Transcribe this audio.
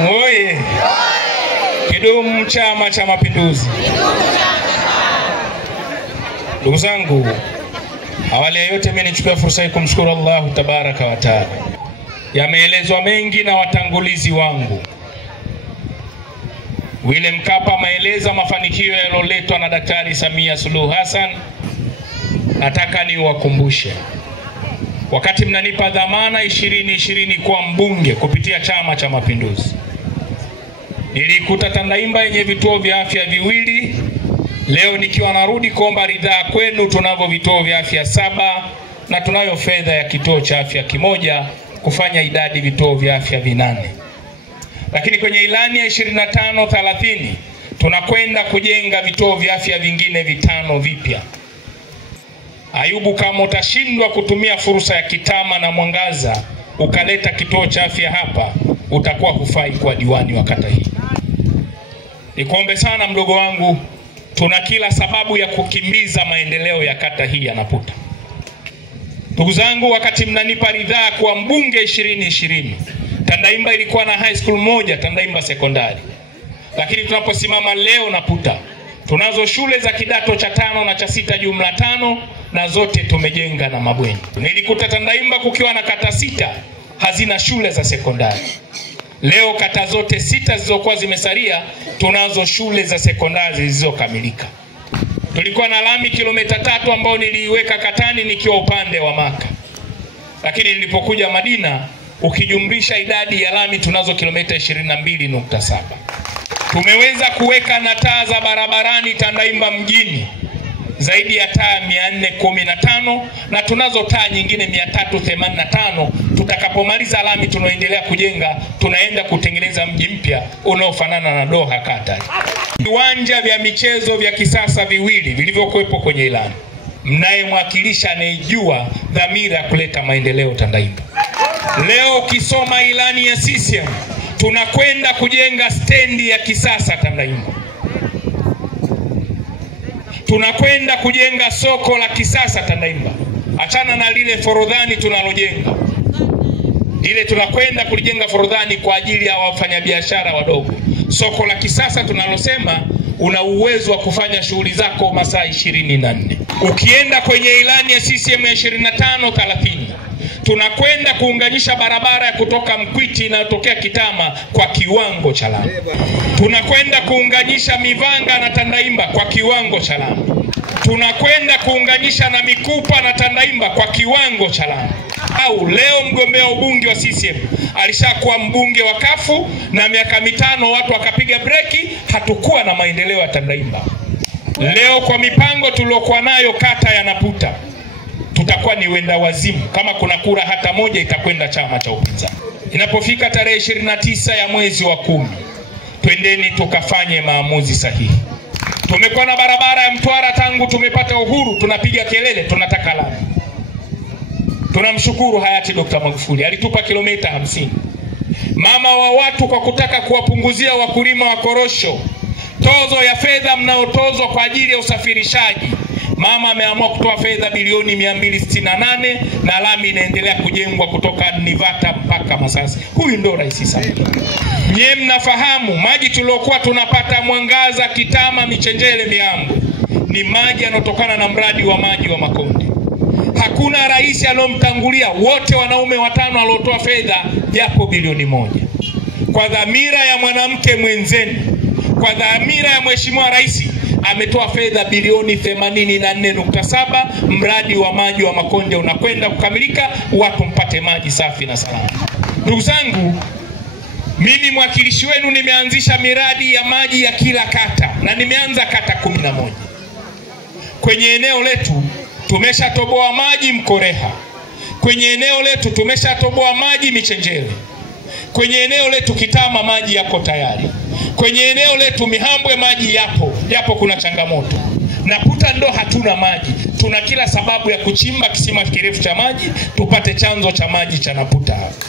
CCM oye! Kidumu Chama cha Mapinduzi! Ndugu zangu, awali ya yote mimi nichukue fursa hii kumshukuru Allah tabaraka wa taala. Yameelezwa mengi na watangulizi wangu. William Mkapa maeleza mafanikio yaloletwa na Daktari Samia Suluhu Hassan. Nataka niwakumbushe, wakati mnanipa dhamana 2020 kwa mbunge kupitia Chama cha Mapinduzi, nilikuta Tandaimba yenye vituo vya afya viwili. Leo nikiwa narudi kuomba ridhaa kwenu, tunavyo vituo vya afya 7 na tunayo fedha ya kituo cha afya kimoja kufanya idadi vituo vya afya 8. Lakini kwenye ilani ya 25-30 tunakwenda kujenga vituo vya afya vingine 5 vipya. Ayubu, kama utashindwa kutumia fursa ya Kitama na Mwangaza ukaleta kituo cha afya hapa, utakuwa hufai kwa diwani wa kata hii. Nikuombe sana mdogo wangu, tuna kila sababu ya kukimbiza maendeleo ya kata hii ya Naputa. Ndugu zangu, wakati mnanipa ridhaa kwa mbunge 2020, Tandaimba ilikuwa na high school moja, Tandaimba sekondari. Lakini tunaposimama leo Naputa, tunazo shule za kidato cha 5 na cha 6 jumla 5, na zote tumejenga na mabweni. Nilikuta Tandaimba kukiwa na kata 6 hazina shule za sekondari. Leo kata zote 6 zilizokuwa zimesalia tunazo shule za sekondari zilizokamilika. Tulikuwa na lami kilomita 3 ambao niliiweka katani nikiwa upande wa Maka. Lakini nilipokuja Madina, ukijumlisha idadi ya lami tunazo kilomita 22.7. Tumeweza kuweka na taa za barabarani Tandaimba mjini zaidi ya taa 415, na tunazo taa nyingine 385. Tutakapomaliza lami tunaendelea kujenga, tunaenda kutengeneza mji mpya unaofanana na Doha Qatar. Viwanja vya michezo vya kisasa viwili vilivyokuwepo kwenye ilani. Mnayemwakilisha anejua dhamira ya kuleta maendeleo Tandaimba. Leo ukisoma ilani ya CCM, tunakwenda kujenga stendi ya kisasa Tandaimba. Tunakwenda kujenga soko la kisasa Tandaimba. Achana na lile Forodhani tunalojenga. Ile tunakwenda kulijenga Forodhani kwa ajili ya wafanyabiashara wadogo. Soko la kisasa tunalosema una uwezo wa kufanya shughuli zako masaa 24. Ukienda kwenye ilani ya CCM ya 25-30, tunakwenda kuunganisha barabara ya kutoka Mkwiti inayotokea Kitama kwa kiwango cha lami. Tunakwenda kuunganisha Mivanga na Tandaimba kwa kiwango cha lami. Tunakwenda kuunganisha na Mikupa na Tandaimba kwa kiwango cha lami. Au leo mgombea ubunge wa CCM alishakuwa mbunge wa kafu, na miaka 5 watu wakapiga breki, hatukuwa na maendeleo ya Tandaimba. Leo kwa mipango tuliokuwa nayo kata ya Naputa, tutakuwa ni wenda wazimu. Kama kuna kura hata moja itakwenda chama cha upinzani. Inapofika tarehe 29 ya mwezi wa 10, twendeni tukafanye maamuzi sahihi. Tumekuwa na barabara ya Mtwara tangu tumepata uhuru, tunapiga kelele tunataka lami. Tunamshukuru hayati Dr. Magufuli, alitupa kilomita 50. Mama wa watu kwa kutaka kuwapunguzia wakulima wa korosho tozo ya fedha mnaotozwa kwa ajili ya usafirishaji, mama ameamua kutoa fedha bilioni 268, na lami inaendelea kujengwa kutoka Nivata mpaka Masasi. Huyu ndo Rais Samia. Nyie mnafahamu maji tuliokuwa tunapata Mwangaza, Kitama, Michenjele, Miambo ni maji yanotokana na mradi wa maji wa Makonde. Hakuna rais aliyomtangulia, wote wanaume 5 waliotoa fedha japo bilioni 1. Kwa dhamira ya mwanamke mwenzenu, kwa dhamira ya Mheshimiwa Rais, ametoa fedha bilioni 84.7. Mradi wa maji wa Makonde unakwenda kukamilika, watu mpate maji safi na salama. Ndugu zangu, mimi mwakilishi wenu nimeanzisha miradi ya maji ya kila kata, na nimeanza kata 11. Kwenye eneo letu tumeshatoboa maji Mkoreha. Kwenye eneo letu tumeshatoboa maji Michenjele. Kwenye eneo letu Kitama maji yako tayari. Kwenye eneo letu Mihambwe maji yapo kuna changamoto. Naputa ndo hatuna maji. Tuna kila sababu ya kuchimba kisima kirefu cha maji tupate chanzo cha maji cha Naputa hapa.